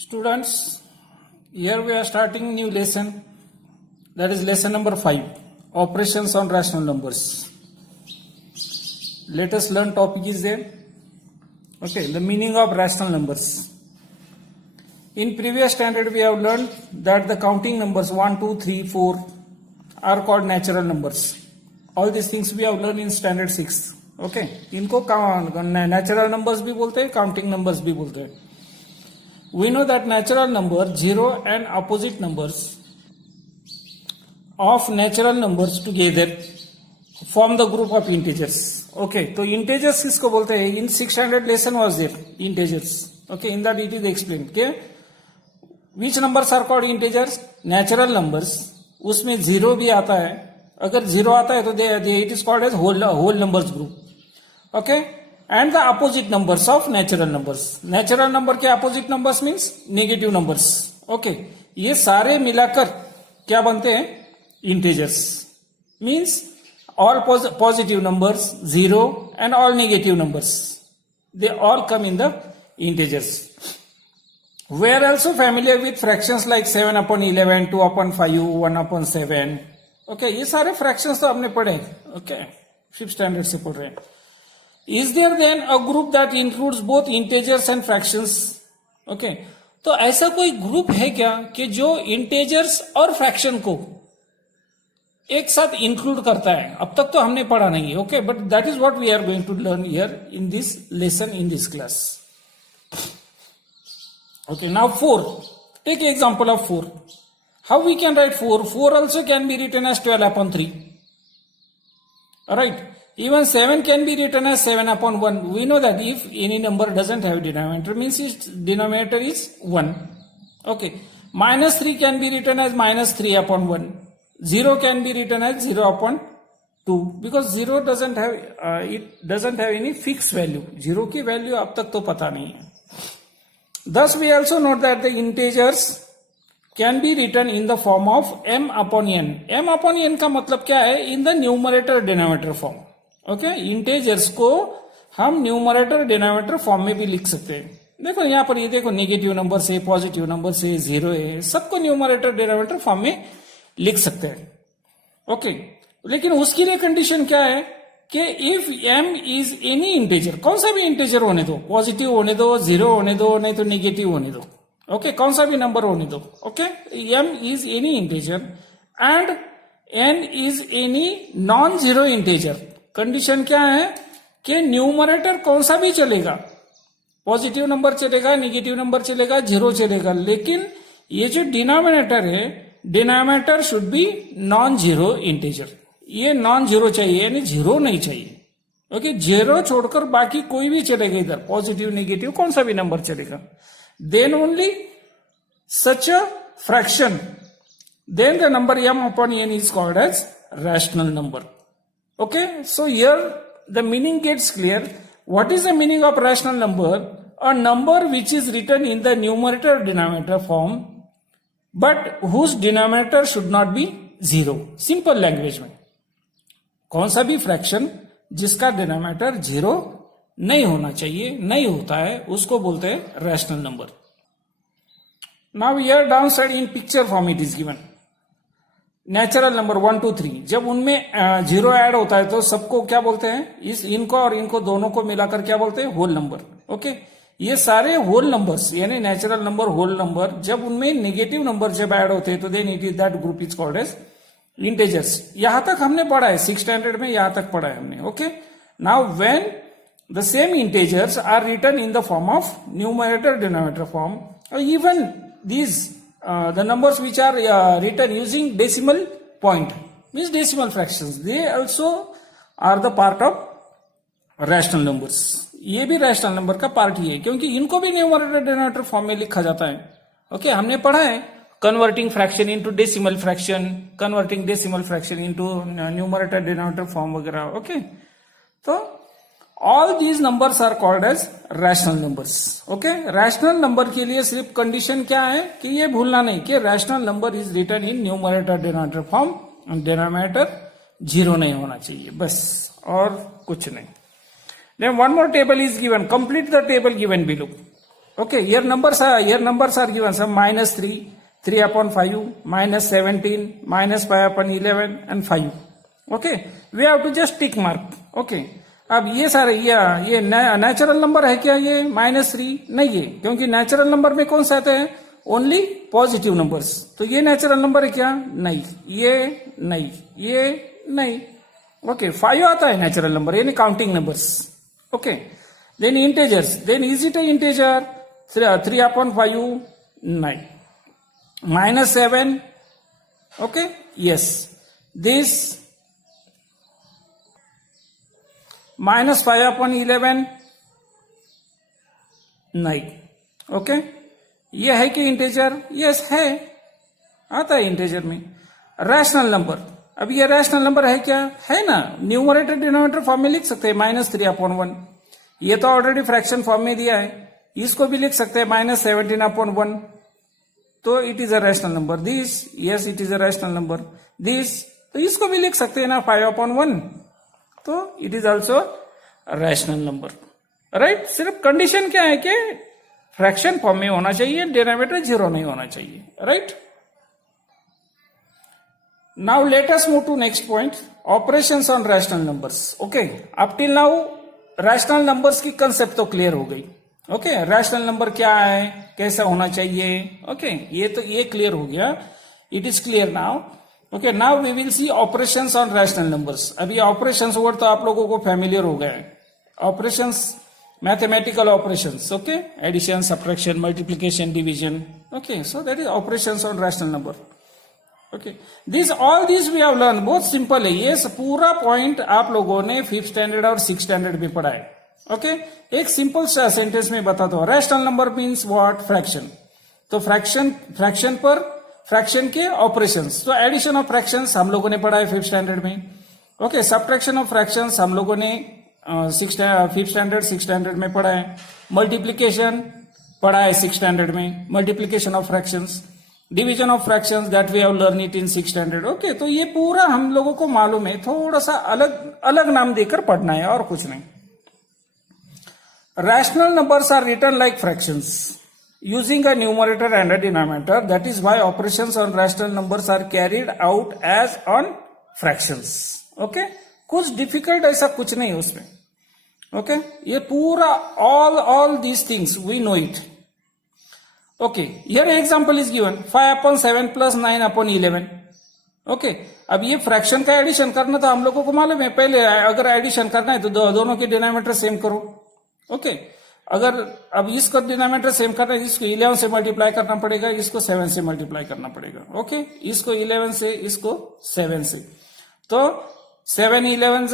Students, here we are starting new lesson, that is lesson number 5, operations on rational numbers. Let us learn topic is there. Okay, the meaning of rational numbers. In previous standard we have learned that the counting numbers 1, 2, 3, 4 are called natural numbers. All these things we have learned in standard 6. Okay, इनको natural numbers भी बोलते हैं, counting numbers भी बोलते हैं. We know that natural number 0 and opposite numbers of natural numbers together form the group of integers. Okay, so integers किसको बोलते हैं? In 600 lesson was there integers. Okay, in that it is explained. Okay, which numbers are called integers? Natural numbers. उसमें 0 भी आता है. अगर 0 आता है तो it is called as whole numbers group. Okay. And the opposite numbers of natural numbers. Natural number के opposite numbers means negative numbers. Okay, ये सारे मिलाकर क्या बनते हैं? Integers. Means all positive numbers 0 and all negative numbers. They all come in the integers. We are also familiar with fractions like 7 upon 11, 2 upon 5, 1 upon 7. Okay, ये सारे fractions तो आपने पढ़े. Okay, 5th standard से पढ़ रहे हैं. Is there then a group that includes both integers and fractions? Okay, तो ऐसा कोई ग्रुप है क्या कि जो इंटेजर्स और फ्रैक्शन को एक साथ इंक्लूड करता है? अब तक तो हमने पढ़ा नहीं है. Okay, but that is what we are going to learn here in this lesson in this class. Okay, now 4. Take example of 4. How we can write 4? 4 also can be written as 12 upon 3. Alright. Even 7 can be written as 7 upon 1. We know that if any number doesn't have denominator, means its denominator is 1. Okay. Minus 3 can be written as minus 3 upon 1. 0 can be written as 0 upon 2. Because 0 doesn't have any fixed value. 0 की value अब तक तो पता नहीं है. Thus we also note that the integers can be written in the form of m upon n. m upon n का मतलब क्या है? In the numerator denominator form. Okay, integers को हम न्यूमरेटर डिनोमिनेटर फॉर्म में भी लिख सकते हैं. देखो यहाँ पर ये देखो नेगेटिव नंबर से, पॉजिटिव नंबर से, 0 है, सबको न्यूमरेटर डिनोमिनेटर फॉर्म में लिख सकते हैं. ओके, लेकिन उसके लिए कंडीशन क्या है कि if m is any integer, कौन सा भी इंटेजर होने दो, पॉजिटिव होने दो, 0 होने दो, नहीं तो नेगेटिव होने दो. ओके, कौन सा भी नंबर होने दो. Okay, m is any integer and n is any non zero integer. Condition क्या है कि न्यूमरेटर कौन सा भी चलेगा, पॉजिटिव नंबर चलेगा, नेगेटिव नंबर चलेगा, 0 चलेगा, लेकिन ये जो डिनोमिनेटर है, denominator should be non zero integer. ये नॉन जीरो चाहिए, यानी 0 नहीं चाहिए. ओके, 0 छोड़कर बाकी कोई भी चलेगा, इधर पॉजिटिव नेगेटिव कौन सा भी नंबर चलेगा. Then only such a fraction, then the number m upon n is called as rational number. Okay, so here the meaning gets clear. What is the meaning of rational number? A number which is written in the numerator denominator form, but whose denominator should not be 0. Simple language में, कौन सा भी fraction जिसका denominator 0 नहीं होना चाहिए, नहीं होता है, उसको बोलते हैं rational number. Now here down side in picture form it is given. Natural number 1, 2, 3, जब उनमें 0 ऐड होता है तो सबको क्या बोलते हैं? इनको और इनको दोनों को मिलाकर क्या बोलते हैं? Whole number. ओके, ये सारे होल नंबर्स यानी नेचुरल नंबर, होल नंबर, जब उनमें नेगेटिव नंबर जब ऐड होते हैं तो then it is that group is called as integers. यहां तक हमने पढ़ा है 6th स्टैंडर्ड में, यहां तक पढ़ा है हमने. Okay, now when the same integers are written in the form of numerator denominator form, even these the numbers which are written using decimal point, means decimal fractions, they also are the part of rational numbers. ये भी rational number का part ही है, क्योंकि इनको भी numerator denominator form में लिखा जाता है. ओके, हमने पढ़ा है converting fraction into decimal fraction, converting decimal fraction into numerator denominator form वगैरह. ओके, तो all these numbers are called as rational numbers. Okay, rational number के लिए सिर्फ कंडीशन क्या है कि ये भूलना नहीं कि rational number is written in numerator denominator form and denominator 0 नहीं होना चाहिए, बस, और कुछ नहीं. Then one more table is given. Complete the table given below. Okay, here numbers are given. Some minus 3, 3 upon 5, minus 17, minus 5 upon 11 and 5. Okay, we have to just tick mark. Okay, अब ये सारे ये natural number है क्या? ये -3 नहीं है, क्योंकि नेचुरल नंबर में कौन सा आता है? Only positive numbers. तो ये नेचुरल नंबर है क्या? नहीं. ये नहीं, ये नहीं. ओके, 5 आता है नेचुरल नंबर, यानी counting numbers. Okay, then integers. Then is it a integer? 3 upon 5, नहीं. -7, okay, yes. This -5 upon 11, नहीं. ओके, ये है कि इंटेजर? यस है, आता है इंटेजर में. Rational number. अब ये रैशनल नंबर है क्या? है ना. न्यूमरेटर डिनोमिनेटर फॉर्म में लिख सकते हैं -3 upon 1. ये तो ऑलरेडी फ्रैक्शन फॉर्म में दिया है. इसको भी लिख सकते हैं -17 upon 1. तो it is a rational number. This, yes, it is a rational number. This, तो इसको भी लिख सकते हैं ना 5 upon 1. तो it is also rational number. Right. सिर्फ कंडीशन क्या है कि फ्रैक्शन फॉर्म में होना चाहिए, डिनोमिनेटर 0 नहीं होना चाहिए. Right. Now let us move to next point, operations on rational numbers. Okay, up till now rational numbers की कंसेप्ट तो क्लियर हो गई. ओके, रैशनल नंबर क्या है, कैसा होना चाहिए. ओके, ये क्लियर हो गया. It is clear now. Okay, now we will see operations on rational numbers. अभी ऑपरेशंस वर्ड तो आप लोगों को फैमिलियर हो गया है. Operations, mathematical operations. Okay, addition, subtraction, multiplication, division. Okay, so that is operations on rational number. Okay, all this we have learn. बहुत simple है ये पूरा पॉइंट. आप लोगों ने 5th स्टैंडर्ड और 6th स्टैंडर्ड में पढ़ा है. ओके, एक सिंपल सेंटेंस में बताता हूं. Rational number means what? Fraction. तो फ्रैक्शन पर फ्रैक्शन के ऑपरेशंस. तो एडिशन ऑफ फ्रैक्शंस हम लोगों ने पढ़ा है 5th स्टैंडर्ड में. ओके, सब्ट्रैक्शन ऑफ फ्रैक्शंस हम लोगों ने 5th स्टैंडर्ड 6th स्टैंडर्ड में पढ़ा है. मल्टीप्लीकेशन पढ़ा है 6th स्टैंडर्ड में, multiplication of fractions. Division of fractions that we have learn it in 6th standard. Okay, तो ये पूरा हम लोगों को मालूम है. थोड़ा सा अलग नाम देकर पढ़ना है और कुछ नहीं. Rational numbers are written like fractions using a numerator and a denominator. That is why operations on rational numbers are carried out as on fractions. Okay? कुछ difficult ऐसा कुछ नहीं उसमें. Okay? ये पूरा all these things we know it. Okay. Here example is given 5 upon 7 plus 9 upon 11. Okay. अब ये fraction का एडिशन करना तो हम लोगों को मालूम है. पहले अगर एडिशन करना है तो दोनों के डिनोमिनेटर सेम करो. ओके, अगर अब इसका डिनोमिनेटर सेम करना है, इसको 11 से मल्टीप्लाई करना पड़ेगा, इसको 7 से मल्टीप्लाई करना पड़ेगा. ओके, इसको 11 से, इसको 7 से. तो 7 11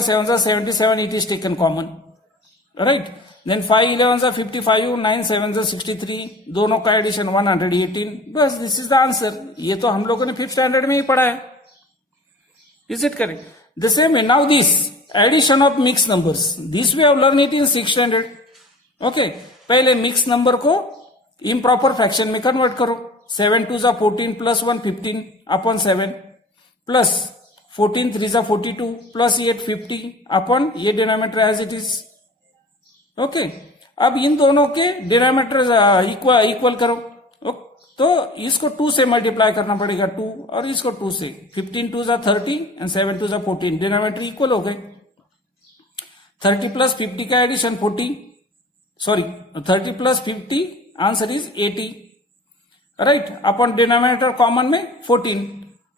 7 77, it is taken common. Right. Then 5 11 55, 9 7 63, दोनों का एडिशन 118. बस, दिस इज द आंसर. ये तो हम लोगों ने 5th स्टैंडर्ड में ही पढ़ा है. Is it correct? The same है. Now this addition of mix numbers, this we have learn it in 6th standard. Okay, पहले मिक्स नंबर को इम्प्रॉपर फ्रैक्शन में कन्वर्ट करो. 7 2 14 plus 1 15 upon 7 plus 14 3 42 plus 8 50 upon ये denominator as it is. Okay, अब इन दोनों के डिनोमिनेटर इक्वल करो. तो इसको 2 से मल्टीप्लाई करना पड़ेगा 2, और इसको 2 से. 15 2 30 एंड 7 2 14, डिनोमिनेटर इक्वल हो गए. 30 प्लस 50 का addition 40, sorry 30 plus 50, answer is 80. Right. Upon denominator common में 14,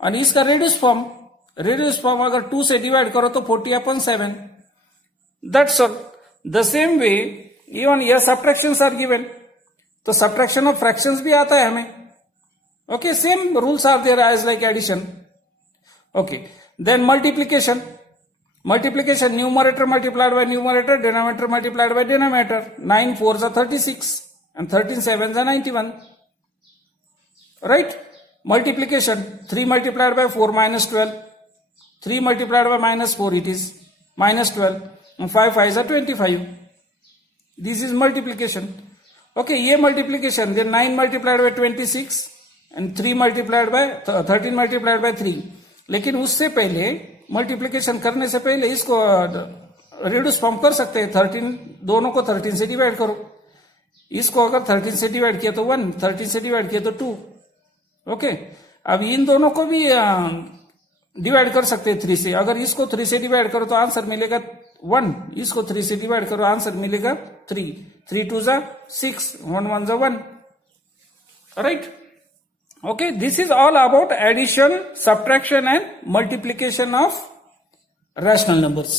और इसका रेड्यूस फॉर्म अगर 2 से डिवाइड करो तो 40 upon 7. That's all. The same way even ये सब्ट्रैक्शंस आर गिवन. तो सब्ट्रैक्शन ऑफ फ्रैक्शंस भी आता है हमें. Okay, same rules are there as like addition. Okay, then multiplication. Numerator multiplied by numerator, denominator multiplied by denominator. 9 4 36 and 13 7 91. Right? Multiplication. 3 multiplied by 4 minus 12. 3 multiplied by minus 4, it is minus 12. And 5 5s are 25. This is multiplication. Okay, ये multiplication. Then 9 multiplied by 26 and 3 multiplied by 13 multiplied by 3. लेकिन उससे पहले multiplication करने से पहले इसको reduce form कर सकते हैं. 13, दोनों को 13 से डिवाइड करो. इसको अगर 13 से डिवाइड किया तो 1, 13 से डिवाइड किया तो 2. ओके, अब इन दोनों को भी डिवाइड कर सकते हैं 3 से. अगर इसको 3 से डिवाइड करो तो आंसर मिलेगा 1, इसको 3 से डिवाइड करो आंसर मिलेगा 3. 3 2 जा 6, 1 1 जा 1. Right. Okay, this is all about addition, subtraction and multiplication of rational numbers.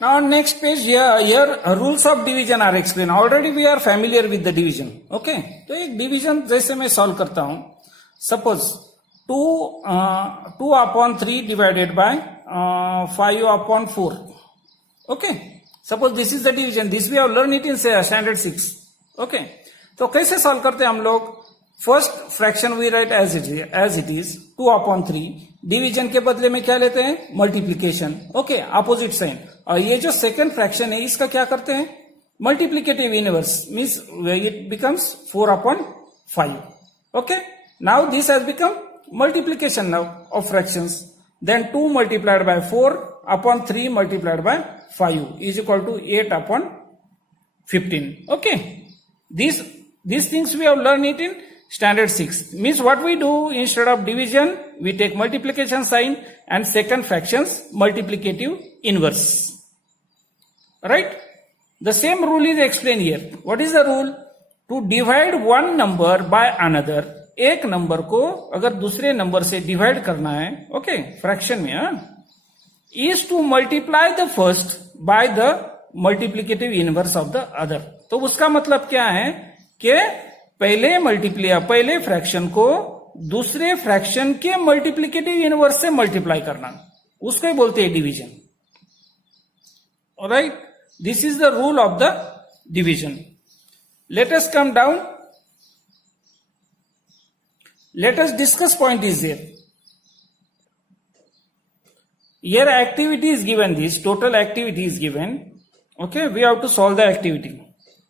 Now on next page here rules of division are explained. Already we are familiar with the division. Okay, तो एक division जैसे मैं solve करता हूं. Suppose 2 upon 3 divided by 5 upon 4. Okay, suppose this is the division. This we have learned it in standard 6. Okay, तो कैसे solve करते हैं हम लोग? First fraction we write as it is 2 upon 3. Division के बदले में क्या लेते हैं? मल्टीप्लीकेशन. Okay, opposite sign. और ये जो सेकंड फ्रैक्शन है इसका क्या करते हैं? Multiplicative inverse, means it becomes 4 upon 5. Okay, now this has become multiplication now of fractions. Then 2 multiplied by 4 upon 3 multiplied by 5 is equal to 8 upon 15. Okay, these things we have learned it in standard 6. Means what we do, instead of division we take multiplication sign and second fractions multiplicative inverse. Right, the same rule is explained here. What is the rule? To divide one number by another. एक number को अगर दूसरे number से divide करना है, okay, fraction में, is to multiply the first by the multiplicative inverse of the other. तो उसका मतलब क्या है कि पहले फ्रैक्शन को दूसरे फ्रैक्शन के मल्टीप्लिकेटिव इनवर्स से मल्टीप्लाई करना, उसको ही बोलते हैं division. Alright, this is the rule of the division. Let us come down. Let us discuss point is there. Here activity is given, this total activity is given. Okay, we have to solve the activity.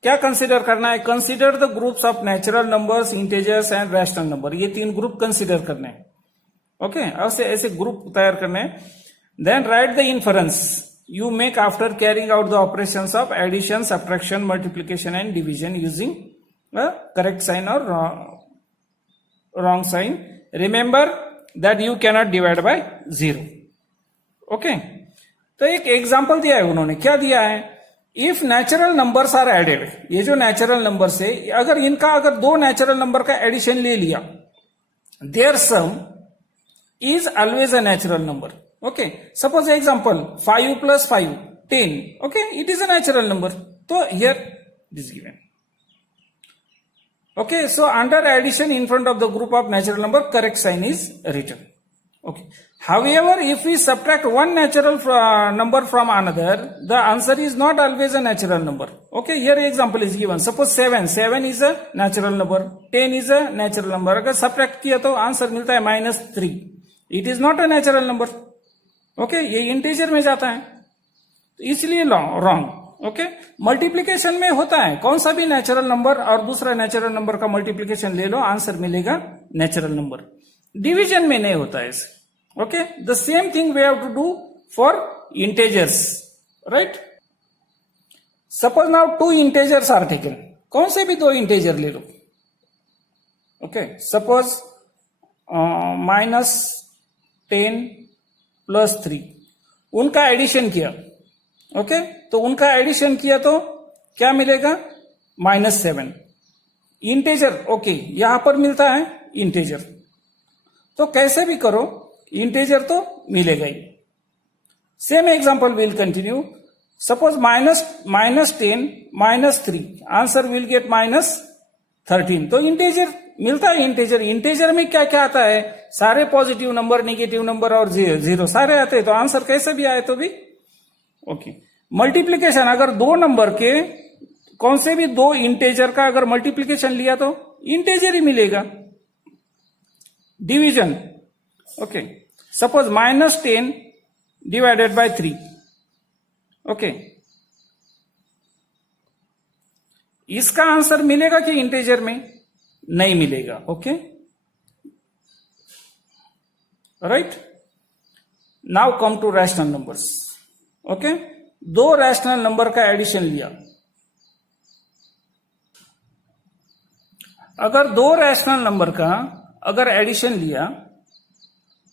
क्या consider करना है? Consider the groups of natural numbers, integers and rational number. ये 3 group consider करने हैं. Okay, ऐसे group तैयार करने हैं. Then write the inference you make after carrying out the operations of addition, subtraction, multiplication and division using correct sign और wrong sign. Remember that you cannot divide bye 0. Okay, तो एक example दिया है उन्होंने. क्या दिया है? If natural numbers are added, ये जो नेचुरल नंबर्स है, अगर 2 नेचुरल नंबर का एडिशन ले लिया, their sum is always a natural number. Okay, suppose example 5 + 5 10. Okay, it is a natural number. तो here this given. Okay, so under addition in front of the group of natural number correct sign is written. Okay. However, if we subtract one natural number from another, the answer is not always a natural number. Okay, here example is given. Suppose 7 is a natural number, 10 is a natural number. अगर subtract किया तो answer मिलता है -3. It is not a natural number. Okay, ये integer में जाता है, इसलिए wrong. Okay, मल्टीप्लीकेशन में होता है, कौन सा भी नेचुरल नंबर और दूसरा नेचुरल नंबर का मल्टीप्लीकेशन ले लो, आंसर मिलेगा नेचुरल नंबर. डिवीजन में नहीं होता है ऐसे. Okay, the same thing we have to do for integers, right? Suppose now 2 integers are taken. कौन से भी 2 integer ले लो. Okay, suppose -10 + 3. उनका एडिशन किया. Okay, तो उनका एडिशन किया तो क्या मिलेगा? -7. इंटेजर, ओके, यहां पर मिलता है इंटेजर. तो कैसे भी करो इंटेजर तो मिलेगा ही. Same example will continue. Suppose -10 - 3, answer will get -13. तो इंटेजर मिलता है. इंटेजर में क्या क्या आता है? सारे पॉजिटिव नंबर, नेगेटिव नंबर और जीरो सारे आते हैं. तो आंसर कैसे भी आए तो भी ओके. मल्टीप्लीकेशन, अगर 2 नंबर के कौन से भी 2 इंटेजर का अगर मल्टीप्लीकेशन लिया तो इंटेजर ही मिलेगा. Division, okay, suppose -10 divided by 3. Okay, इसका आंसर मिलेगा कि इंटेजर में? नहीं मिलेगा. Okay, right. Now come to rational numbers. Okay, 2 rational number का एडिशन लिया. अगर दो रैशनल नंबर का अगर एडिशन लिया,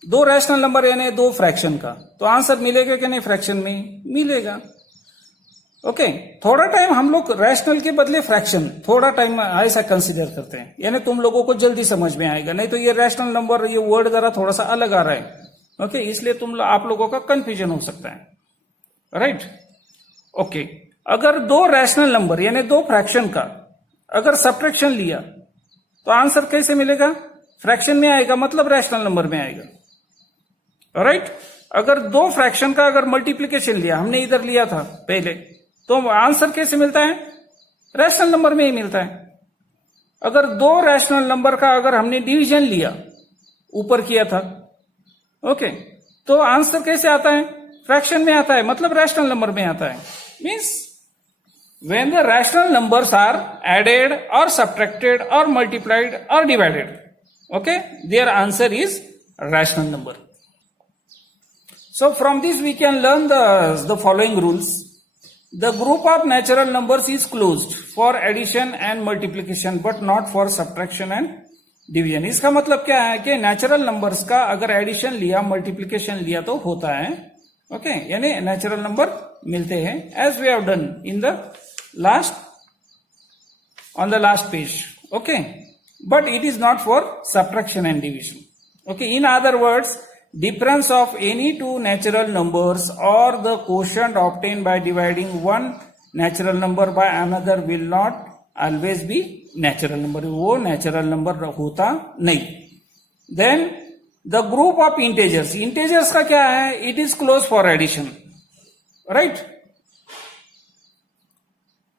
दो रैशनल नंबर यानी दो फ्रैक्शन का, तो आंसर मिलेगा कि नहीं? फ्रैक्शन में मिलेगा। ओके, थोड़ा टाइम हम लोग रैशनल के बदले फ्रैक्शन थोड़ा टाइम ऐसा कंसीडर करते हैं, यानी तुम लोगों को जल्दी समझ में आएगा। नहीं तो ये रैशनल नंबर, ये वर्ड जरा थोड़ा सा अलग आ रहा है। ओके, इसलिए आप लोगों का कंफ्यूजन हो सकता है, राइट? ओके, अगर दो रैशनल नंबर यानी दो फ्रैक्शन का अगर सब्ट्रैक्शन लिया तो आंसर कैसे मिलेगा? फ्रैक्शन में आएगा, मतलब रैशनल नंबर में आएगा, राइट? अगर दो फ्रैक्शन का अगर मल्टीप्लीकेशन लिया, हमने इधर लिया था पहले, तो आंसर कैसे मिलता है? रैशनल नंबर में ही मिलता है। अगर दो रैशनल नंबर का अगर हमने डिवीजन लिया, ऊपर किया था, ओके, तो आंसर कैसे आता है? फ्रैक्शन में आता है, मतलब रैशनल नंबर में आता है। Means when the rational numbers are added or subtracted or multiplied or divided, okay, their answer is rational number. So from this we can learn the following rules. The group of natural numbers is closed for addition and multiplication but not for subtraction and division. इसका मतलब क्या है कि natural numbers का अगर addition लिया, multiplication लिया तो होता है, ओके, यानी नेचुरल नंबर मिलते हैं, as we have done in the on the last page, okay, but it is not for subtraction and division. Okay, in other words, difference of any two natural numbers or the quotient obtained by dividing one natural number by another will not always be natural number. वो natural number होता नहीं. Then the group of integers, integers का क्या है? It is closed for addition, right?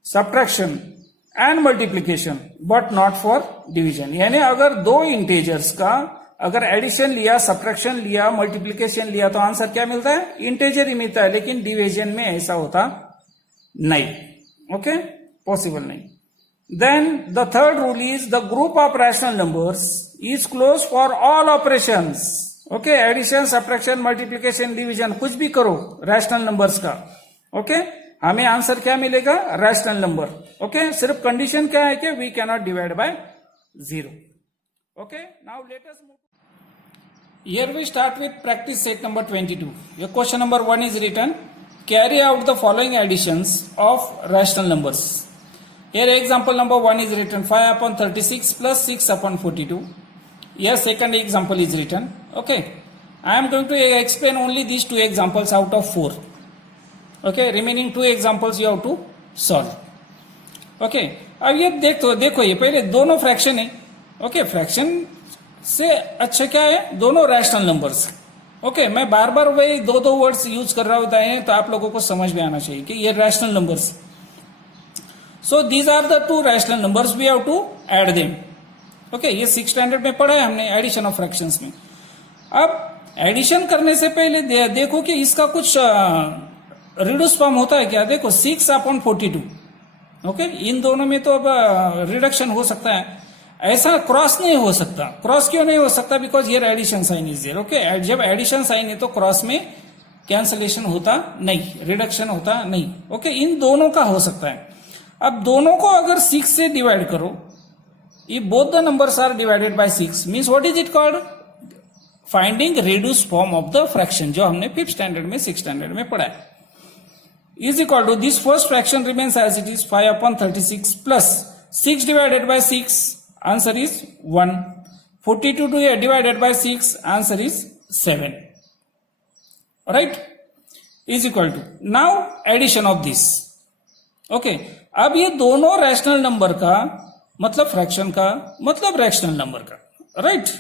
Subtraction and multiplication but not for division. यानी अगर दो integers का अगर एडिशन लिया, सब्ट्रैक्शन लिया, मल्टीप्लीकेशन लिया तो आंसर क्या मिलता है? इंटेजर ही मिलता है, लेकिन डिवीजन में ऐसा होता नहीं, ओके, पॉसिबल नहीं। Then the third rule is the group of rational numbers is close for all operations, okay, addition, subtraction, multiplication, division, कुछ भी करो रैशनल नंबर्स का, ओके, हमें आंसर क्या मिलेगा? Rational number, okay. सिर्फ कंडीशन क्या है कि we can divide by bye 0, okay. Now let us move. Here we start with practice set number 22. Your question number 1 is written, carry out the following additions of rational numbers. Here example number 1 is written 5 upon 36 plus 6 upon 42. Here second example is written, okay. I am going to explain only these two examples out of 4. Okay, remaining 2 examples you have to solve. Okay, अब ये देखो ये पहले दोनों fraction है, okay, fraction से अच्छा क्या है? दोनों रैशनल नंबर्स, ओके। मैं बार बार वही दो वर्ड्स यूज कर रहा होता है तो आप लोगों को समझ में आना चाहिए कि ये rational numbers. So these are the two rational numbers, we have to add them, okay. ये 6th स्टैंडर्ड में पढ़ा है हमने एडिशन ऑफ फ्रैक्शंस में। अब एडिशन करने से पहले देखो कि इसका कुछ रिड्यूस फॉर्म होता है क्या? देखो 6 अपॉन 42, ओके, इन दोनों में तो अब रिडक्शन हो सकता है, ऐसा क्रॉस नहीं हो सकता। क्रॉस क्यों नहीं हो सकता? Because here addition sign is there, okay. जब एडिशन साइन है तो क्रॉस में कैंसलेशन होता नहीं, रिडक्शन होता नहीं, ओके। इन दोनों का हो सकता है। अब दोनों को अगर 6 से डिवाइड करो, if both the numbers are divided by 6 means what is it called? Finding reduce form of the fraction, जो हमने 5th स्टैंडर्ड में 6th स्टैंडर्ड में पढ़ा है। Is equal to this first fraction remains as it is 5 upon 36 plus 6 divided by 6, answer is 1. 42 divided by 6, answer is 7. Alright, is equal to now addition of this, okay। अब ये दोनों rational number का मतलब fraction का मतलब rational number का, right.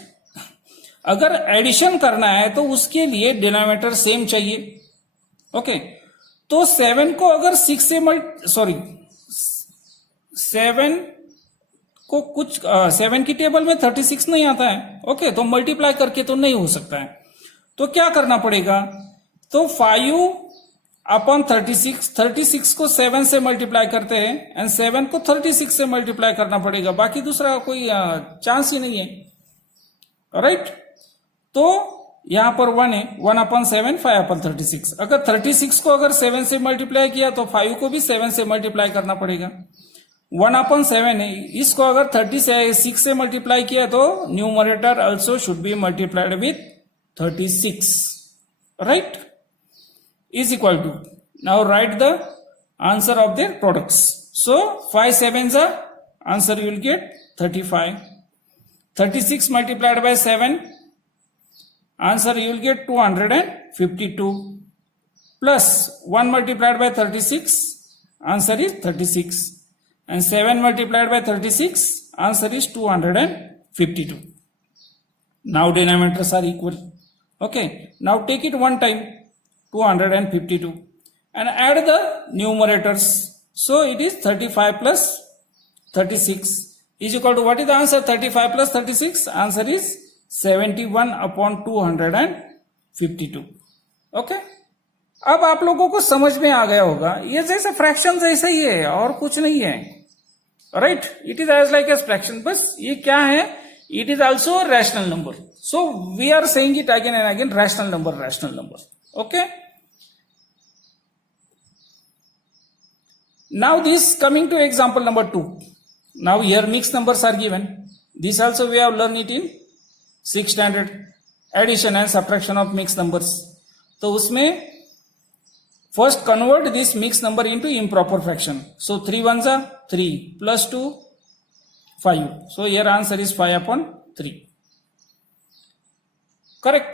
अगर addition करना है तो उसके लिए डिनोमिनेटर सेम चाहिए, ओके। तो 7 को अगर 6 से 7 को कुछ 7 की टेबल में 36 नहीं आता है, ओके, तो मल्टीप्लाई करके तो नहीं हो सकता है। तो क्या करना पड़ेगा? तो 5 अपॉन 36 को 7 से मल्टीप्लाई करते हैं एंड 7 को 36 से मल्टीप्लाई करना पड़ेगा, बाकी दूसरा कोई चांस ही नहीं है, राइट। तो यहां पर 1 है, 1 अपॉन 7, 5 अपॉन 36। अगर 36 को अगर 7 से मल्टीप्लाई किया तो 5 को भी 7 से मल्टीप्लाई करना पड़ेगा। 1/7 है, इसको अगर 36 से मल्टीप्लाई किया तो numerator also should be multiplied with 36, right, is equal to, now write the answer of their products. So 5 7s are answer you will get 35. 36 multiplied by 7, answer you will get 252, plus 1 multiplied by 36, answer is 36, and 7 multiplied by 36, answer is 252. Now denominators are equal. Okay, now take it one time, 252, and add the numerators. So it is 35 plus 36 is equal to, what is the answer? 35 plus 36, answer is 71/252. Okay, अब आप लोगों को समझ में आ गया होगा, ये जैसे फ्रैक्शन जैसा ही है और कुछ नहीं है, right, it is as like as fraction, बस ये क्या है, it is also rational number. So we are saying it again and again, rational number. Okay, now this coming to example number 2. Now here mixed numbers are given. This also we have learned it in 6th standard, addition and subtraction of mixed numbers. तो उसमें first convert this mixed number into improper fraction. So 3 1s are 3 plus 2 5. So here answer is 5/3. Correct.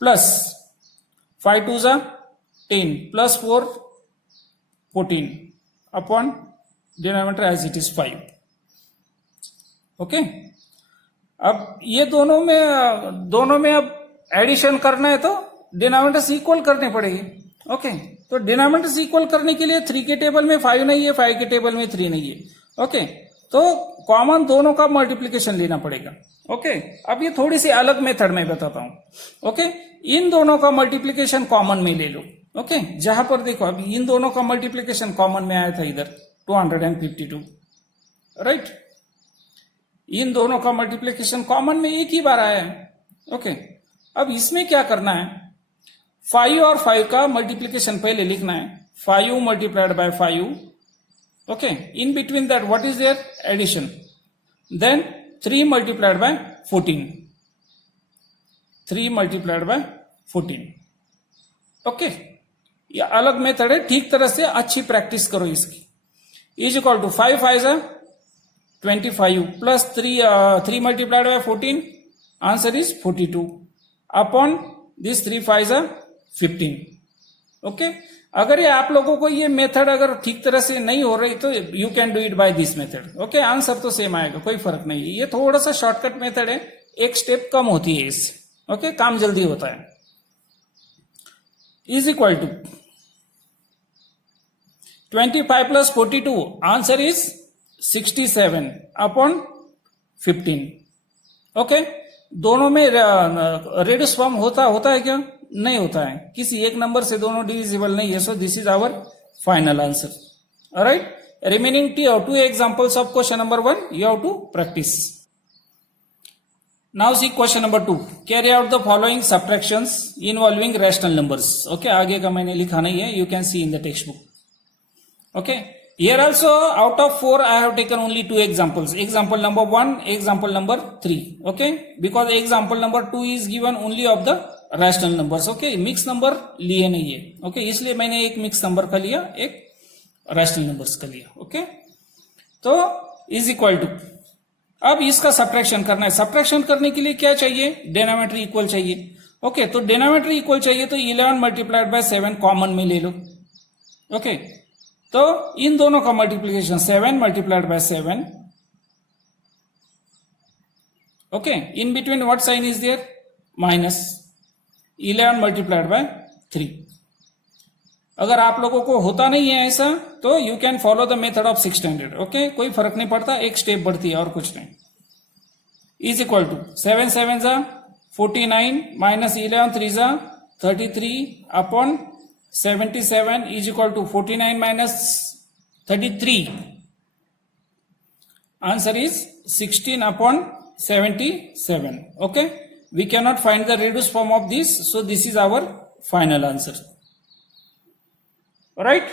Plus 5 2s are 10 plus 4 14 upon denominator as it is 5. Okay, अब ये दोनों में अब addition करना है तो डिनोमिनेटर्स इक्वल करने पड़ेंगे. ओके, तो डिनोमिनेटर्स इक्वल करने के लिए 3 के टेबल में 5 नहीं है, 5 के टेबल में 3 नहीं है. ओके, तो कॉमन दोनों का मल्टीप्लीकेशन लेना पड़ेगा. ओके, अब ये थोड़ी सी अलग मेथड में बताता हूं. ओके, इन दोनों का मल्टीप्लीकेशन कॉमन में ले लो. ओके, जहां पर देखो अब इन दोनों का मल्टीप्लीकेशन कॉमन में आया था इधर 252, राइट, इन दोनों का मल्टीप्लीकेशन कॉमन में एक ही बार आया है. ओके, अब इसमें क्या करना है, 5 और 5 का मल्टीप्लीकेशन पहले लिखना है, 5 multiplied by 5. Okay, in between that what is there, addition. Then 3 multiplied by 14, 3 multiplied by 14. Okay, ये अलग मेथड है, ठीक तरह से अच्छी प्रैक्टिस करो इसकी. Is equal to 5 5 25 plus 3 multiplied by 14, answer is 42 upon this 3 5 15. Okay, अगर ये आप लोगों को ये मेथड अगर ठीक तरह से नहीं हो रही तो you can do it by this method. Okay, answer तो सेम आएगा, कोई फर्क नहीं है. ये थोड़ा सा शॉर्टकट मेथड है, एक स्टेप कम होती है इससे. ओके, काम जल्दी होता है. is equal to 25 plus 42, answer is 67 upon 15. Okay, दोनों में रेडियस फॉर्म होता है क्या, नहीं होता है, किसी एक नंबर से दोनों डिविजिबल नहीं है. So this is our final answer. Right, remaining 2 examples of question number 1 you have to practice. Now see question number 2. Carry out the following subtractions involving rational numbers. Okay, आगे का मैंने लिखा नहीं है, you can see in the textbook. Okay, here also out of 4 I have taken only 2 examples. Example number 1, example number 3. Okay, because example number 2 is given only of the rational numbers. Okay, mixed number लिए नहीं है. Okay, इसलिए मैंने एक mixed number का लिया, एक rational numbers का लिया. Okay, तो is equal to, अब इसका सब्ट्रैक्शन करना है. सब्ट्रैक्शन करने के लिए क्या चाहिए, डिनोमिनेटर इक्वल चाहिए. ओके, तो डिनोमिनेटर इक्वल चाहिए तो 11 मल्टीप्लाइड बाय 7 कॉमन में ले लो. ओके, तो इन दोनों का multiplication 7 multiplied by 7. Okay, in between what sign is there, minus. 11 multiplied by 3. अगर आप लोगों को होता नहीं है ऐसा तो you can follow the method of 6th standard. Okay, कोई फर्क नहीं पड़ता, एक स्टेप बढ़ती है और कुछ नहीं. Is equal to 7 7 49 minus 11 3 33 upon 77 is equal to 49 minus 33. Answer is 16 upon 77. Okay, we can not find the reduced form of this, so this is our final answer. Right?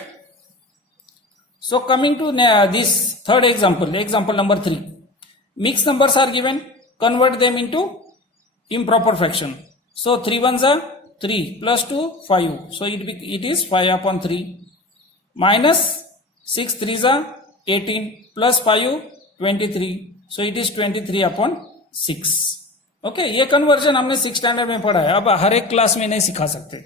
So coming to this third example, example number 3. Mixed numbers are given, convert them into improper fraction. So 3 ones are 3 plus 2, 5. So it is 5 upon 3 minus 6 threes are 18 plus 5, 23. So it is 23 upon 6. Okay ये conversion हमने 6 standard में पढ़ा है, अब हर एक class में नहीं सिखा सकते.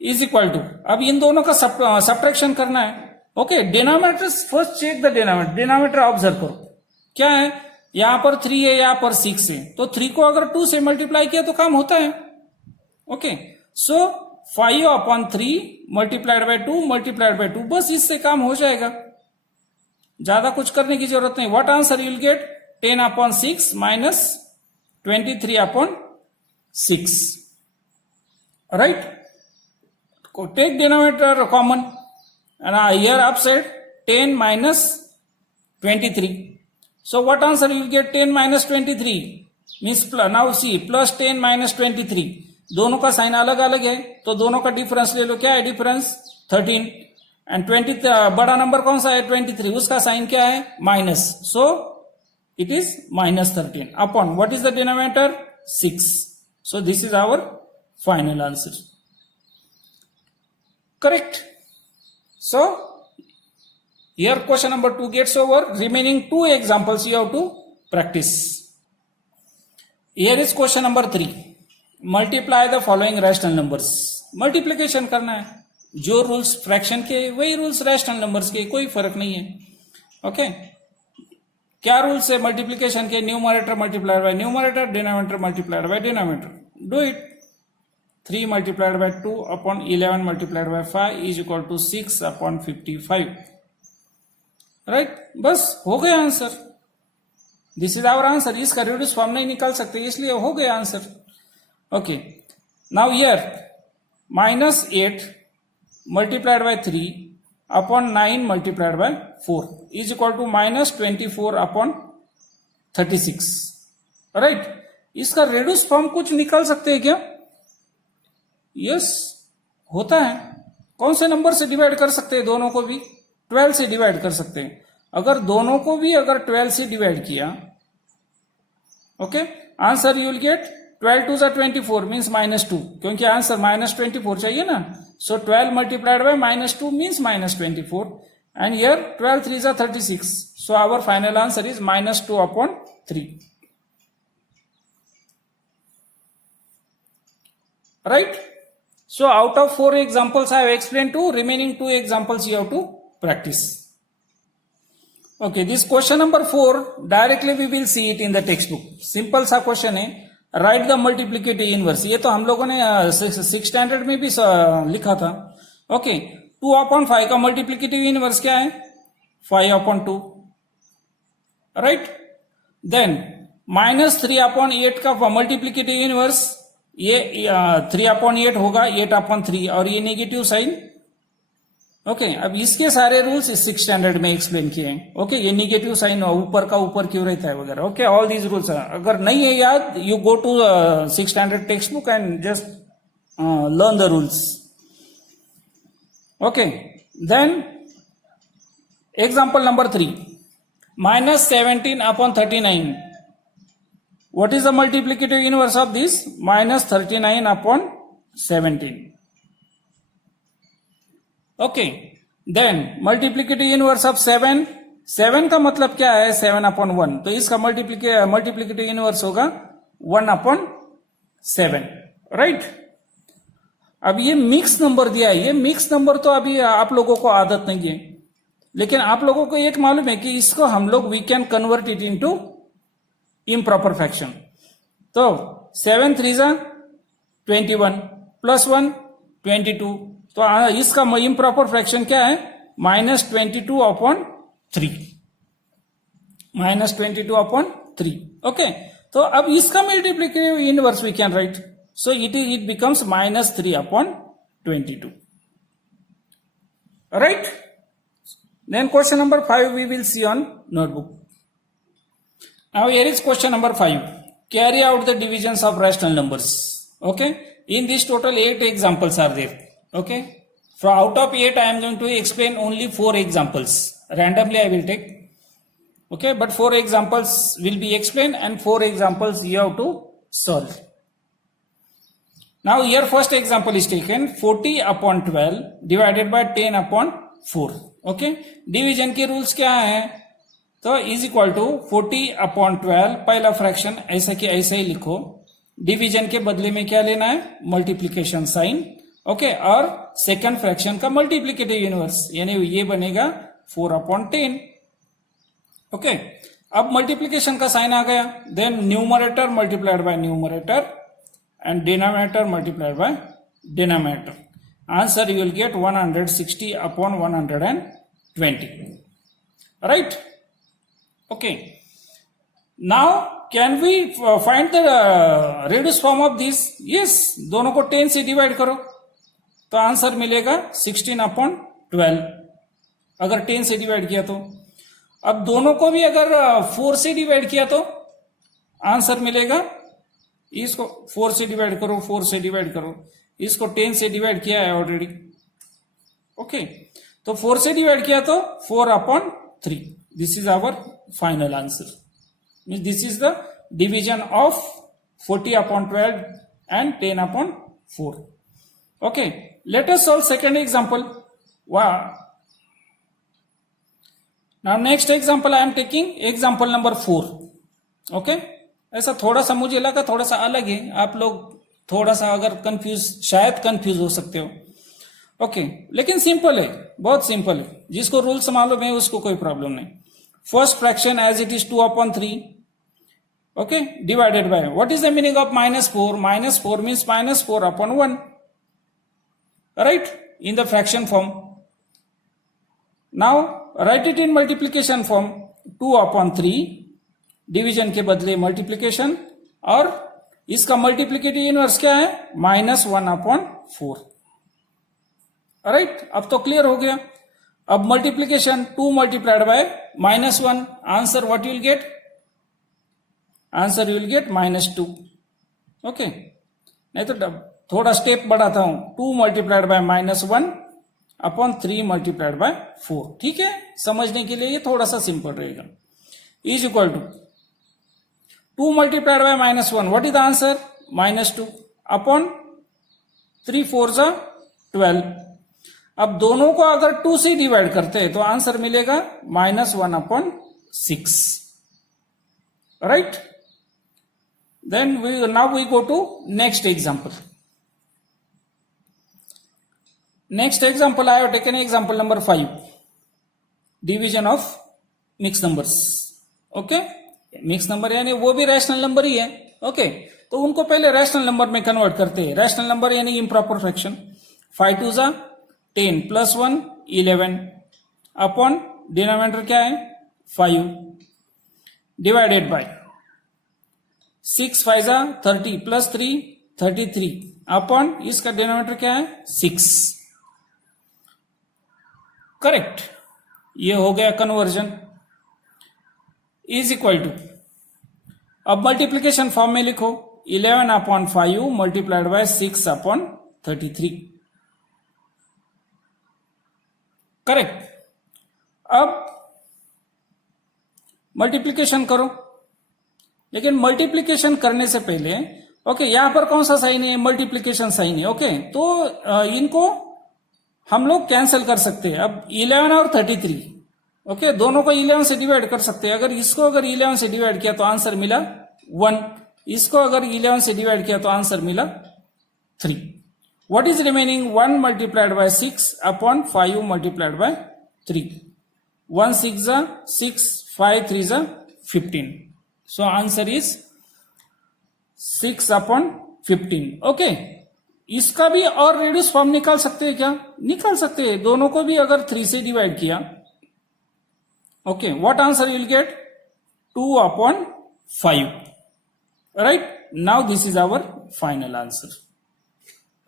इज इक्वल टू, अब इन दोनों का सब्ट्रैक्शन करना है. Okay denominator, first check the denominator. Denominator observe करो क्या है, यहां पर 3 है, यहां पर 6 है, तो 3 को अगर 2 से मल्टीप्लाई किया तो काम होता है. Okay so 5 upon 3 multiplied by 2 multiplied by 2, बस इससे काम हो जाएगा, ज्यादा कुछ करने की जरूरत नहीं. What answer you will gate, 10 upon 6 minus 23 upon 6. Right? Take denominator common. And here upside 10 minus 23. So what answer you will get, 10 minus 23 means now see plus 10 minus 23. दोनों का साइन अलग अलग है तो दोनों का डिफरेंस ले लो. क्या है डिफरेंस, 13. एंड 20 बड़ा नंबर कौन सा है, 23, उसका साइन क्या है, minus. So it is minus 13 upon what is the denominator, 6. So this is our final answer. Correct. So here question number 2 gets over. Remaining 2 examples you have to practice. Here is question number 3. Multiply the following rational numbers. Multiplication करना है, जो rules fraction के वही rules rational numbers के, कोई फर्क नहीं है. ओके क्या रूल्स है मल्टीप्लीकेशन के, numerator multiplied by numerator, denominator multiplied by denominator. Do it. 3 multiplied by 2 upon 11 multiplied by 5 is equal to 6 upon 55. Right, बस हो गया answer. This is our answer. इसका रिड्यूस फॉर्म नहीं निकाल सकते, इसलिए हो गया answer. Okay now here minus 8 multiplied by 3 upon 9 multiplied by 4 is equal to minus 24 upon 36. Right, इसका रेड्यूस फॉर्म कुछ निकाल सकते हैं क्या, यस होता है. कौन से नंबर से डिवाइड कर सकते हैं, दोनों को भी 12 से डिवाइड कर सकते हैं. अगर दोनों को भी अगर 12 से डिवाइड किया, okay answer you will gate 12 2 24 means minus 2, क्योंकि आंसर माइनस 24 चाहिए ना. So 12 multiplied by minus 2 means minus 24. And here 12 3s are 36. So our final answer is minus 2 upon 3. Right? So out of 4 examples I have explained to, remaining 2 examples you have to practice. Okay, this question number 4, directly we will see it in the textbook. Simple सा question है. Right the multiplicative inverse. ये तो हम लोगों ने 6 standard में भी लिखा था. ओके 2 अपॉन 5 का मल्टीप्लीकेटिव इनवर्स क्या है, 5 upon 2. Right, then minus 3 upon 8 का मल्टीप्लीकेटिव इनवर्स, ये 3 अपॉन 8 होगा 8 अपॉन 3, और ये नेगेटिव साइन. ओके अब इसके सारे रूल्स इस 6 स्टैंडर्ड में एक्सप्लेन किए हैं. ओके ये निगेटिव साइन ऊपर का ऊपर क्यों रहता है वगैरह. ओके ऑल दीज रूल्स, अगर नहीं है याद, you go to 6 standard text book and just learn the rules. Okay then example number 3, minus 17 upon 39. What is the multiplicative inverse of this? Minus 39 upon 17. Okay, then multiplicative inverse of 7. 7 का मतलब क्या है, 7 upon 1. तो इसका multiplicative inverse होगा 1 upon 7. Right, अब ये mix number दिया है. ये मिक्स नंबर तो अभी आप लोगों को आदत नहीं है, लेकिन आप लोगों को एक मालूम है कि इसको हम लोग we can convert it into improper fraction. तो 7 3 21 प्लस 1 22. तो इसका इम्प्रॉपर फ्रैक्शन क्या है, -22 अपॉन 3. -22/3. ओके, तो अब इसका multiplicative inverse we can write. So it becomes -3/22. Right. Then question number 5 we will see on notebook. Now here is question number 5. Carry out the divisions of rational numbers. Okay. In this total 8 examples are there. Okay. out of 8 I am going to explain only 4 examples. Randomly I will take. Okay, but 4 examples will be explained and 4 examples you have to solve. Now here first example is taken 40 upon 12 divided by 10 upon 4. Okay, division के rules क्या है? तो is equal to 40 upon 12 पहला fraction ऐसा कि ऐसा ही लिखो. Division के बदले में क्या लेना है? Multiplication sign. ओके, और सेकंड फ्रैक्शन का मल्टीप्लीकेटिव इनवर्स, यानी ये बनेगा 4 अपॉन 10. ओके, अब मल्टीप्लीकेशन का साइन आ गया. Then numerator multiplied by numerator and denominator multiplied by denominator. Answer you will get 160 upon 120. Right? Okay, now can we find the reduce form of this? Yes, दोनों को 10 से divide करो तो answer मिलेगा 16 upon 12. अगर 10 से डिवाइड किया तो. अब दोनों को भी अगर 4 से डिवाइड किया तो आंसर मिलेगा, इसको 4 से डिवाइड करो, 4 से डिवाइड करो, इसको 10 से डिवाइड किया है ऑलरेडी. ओके, तो 4 से डिवाइड किया तो 4 upon 3. This is our final answer. This is the division of 40 upon 12 and 10 upon 4. Okay, let us solve second example. Wow. Now next example I am taking example number 4. Okay, ऐसा थोड़ा सा मुझे लगा थोड़ा सा अलग है. आप लोग थोड़ा सा अगर शायद कंफ्यूज हो सकते हो. ओके, लेकिन सिंपल है, बहुत सिंपल है. जिसको रूल्स मालूम है उसको कोई प्रॉब्लम नहीं. First fraction as it is 2 upon 3. Okay, divided by, what is the meaning of minus 4? Minus 4 means minus 4 upon 1. Right? In the fraction form. Now, write it in multiplication form. 2 upon 3. Division के बदले multiplication. और इसका multiplicative inverse क्या है? minus 1 upon 4. Right? अब तो clear हो गया. अब multiplication 2 multiplied by minus 1. Answer what you will get? Answer you will get -2. Okay, नहीं तो थोड़ा स्टेप बढ़ाता हूं. 2 multiplied by -1 upon 3 multiplied bye 4. ठीक है, समझने के लिए ये थोड़ा सा सिंपल रहेगा. Is equal to 2 multiplied by -1. What is the answer? -2 upon 3 4 जा 12. अब दोनों को अगर 2 से डिवाइड करते हैं तो आंसर मिलेगा -1 upon 6. Right? Then now we go to next example. Next example I have taken example number 5. Division of mixed numbers. Okay? Mixed number यानी वो भी रैशनल नंबर ही है. ओके, तो उनको पहले रैशनल नंबर में कन्वर्ट करते हैं. रैशनल नंबर यानी इम्प्रॉपर फ्रैक्शन. 5 2 जा 10 प्लस 1 11 अपॉन डिनोमिनेटर क्या है? 5 डिवाइडेड बाय 6 5 जा 30 प्लस 3 33 अपॉन इसका डिनोमिनेटर क्या है? 6. करेक्ट, ये हो गया कन्वर्जन. इज इक्वल टू, अब मल्टीप्लीकेशन फॉर्म में लिखो 11 upon 5 multiplied bye 6 upon 33. Correct. अब मल्टीप्लीकेशन करो, लेकिन मल्टीप्लीकेशन करने से पहले ओके, यहां पर कौन सा साइन है? मल्टीप्लीकेशन साइन है. ओके, तो इनको हम लोग कैंसिल कर सकते हैं. अब 11 और 33 ओके, दोनों को 11 से डिवाइड कर सकते हैं. अगर इसको अगर 11 से डिवाइड किया तो आंसर मिला 1. इसको अगर 11 से डिवाइड किया तो आंसर मिला 3. What is remaining? 1 multiplied by 6 upon 5 multiplied by 3. 1 6 जा 6 5 3 जा 15. So answer is 6 upon 15. Okay, इसका भी और रेड्यूस फॉर्म निकाल सकते हैं क्या? निकाल सकते हैं. दोनों को भी अगर 3 से डिवाइड किया. Okay, what answer you will get? 2 upon 5. Right? Now this is our final answer.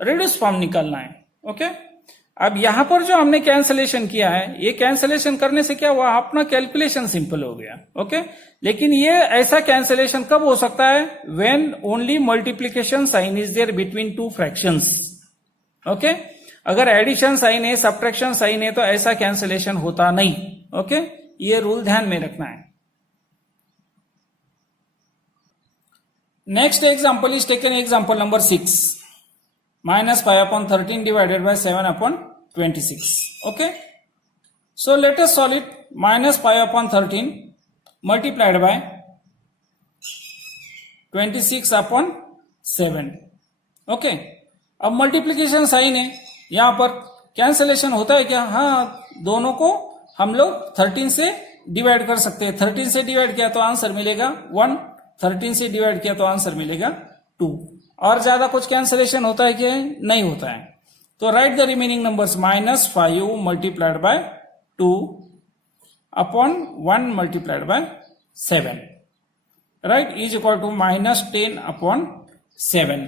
Reduce form निकालना है. ओके, अब यहां पर जो हमने कैंसलेशन किया है, ये कैंसलेशन करने से क्या हुआ? अपना कैलकुलेशन सिंपल हो गया. ओके, लेकिन ये ऐसा कैंसलेशन कब हो सकता है? When only multiplication sign is there between 2 fractions. Okay, अगर एडिशन साइन है, सब्ट्रैक्शन साइन है, तो ऐसा कैंसिलेशन होता नहीं. ओके, ये रूल ध्यान में रखना है. Next example is taken example number 6. -5/13 divided by 7/26. Okay. So let us solve it. -5/13 multiplied by 26/7. Okay, अब मल्टीप्लीकेशन साइन है, यहां पर कैंसलेशन होता है क्या? हाँ, दोनों को हम लोग 13 से डिवाइड कर सकते हैं. 13 से डिवाइड किया तो आंसर मिलेगा 1, 13 से डिवाइड किया तो आंसर मिलेगा 2. और ज्यादा कुछ कैंसलेशन होता है क्या? नहीं होता है. तो right the remaining numbers. -5 multiplied by 2 upon 1 multiplied by 7, right, is equal to -10/7.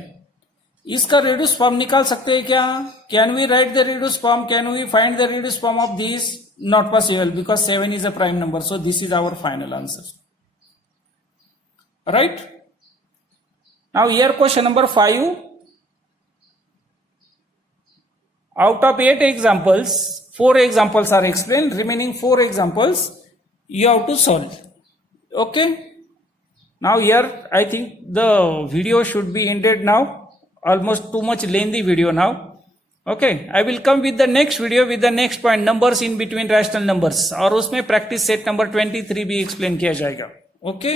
इसका रेड्यूस फॉर्म निकाल सकते हैं क्या? Can we write the reduce form? Can we find the reduce form of this? Not possible, because 7 is a prime number. So this is our final answer. Right? Now here question number 5. Out of 8 examples, 4 examples are explained. Remaining 4 examples you have to solve. Okay? Now here I think the video should be ended now. Almost too much lengthy video now. Okay, I will come with the next video with the next point, numbers in between rational numbers, और उसमें practice set number 23 भी explain किया जाएगा. Okay.